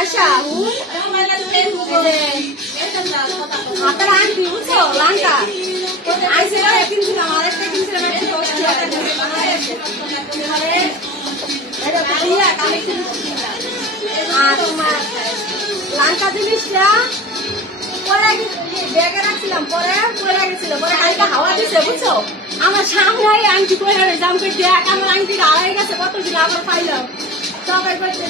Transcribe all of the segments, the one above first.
আশা হাতের আংটি বুঝছো লাঙ্কা আইসে কিনছিলাম আরেকটা কিনছিলাম আর তোমার লাঙ্কা জিনিসটা পরে ব্যাগে রাখছিলাম পরে পরে গেছিল পরে কালকে হাওয়া দিছে বুঝছো আমার সামনে আংটি পরে জাম করে দেখ আমার আংটিটা হারাই গেছে কতদিন আবার পাইলাম সবাই করতে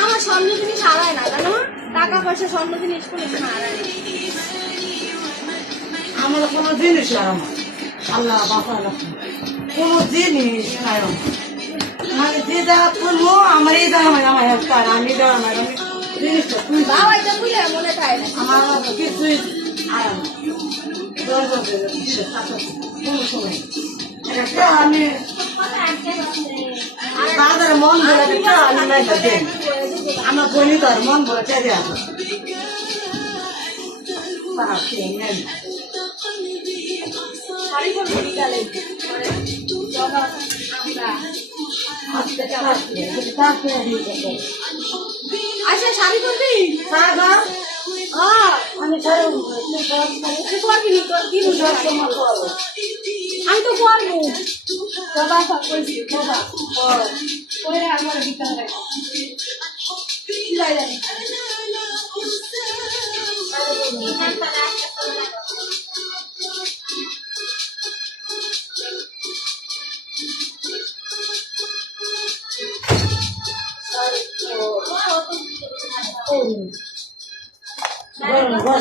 আমার স্বর্ণ জিনিস হারায় না জানো টাকা পয়সা স্বর্ণ জিনিস কোনো হারায় না আমার কোনো জিনিস নাই আল্লাহ বাবা কোনো জিনিস নাই মানে যে জায়গা তুলবো আমার এই জায়গা মানে আমার হেল্প করে আমি জায়গা মানে আমি জিনিসটা তুই বাবাইটা বুঝলে মনে থাকে না আমার কিছুই আরাম কোনো সময় একটা আমি বাজারে মন বলে একটা আমি নাই দেন আমার বলি তো মন বলে চেয়ে আছে শাড়ি পরবি বিকালে আচ্ছা শাড়ি পরবি আমি আমি তো পরবো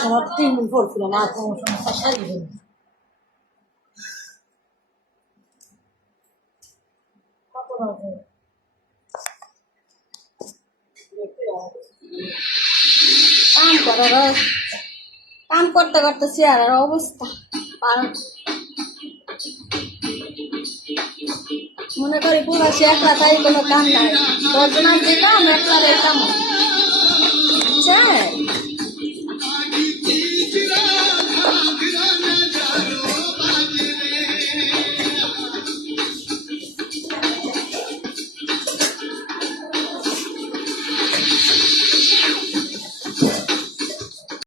আমার 3 দিন পড়ছিলাম আর কোনো সমস্যা সারি কাম করতে করতে চেয়ারের অবস্থা মনে করি পুরো সে একলা তাই কোনো কাম নাই 10 জন দিতাম একলা দিতাম বুঝছেন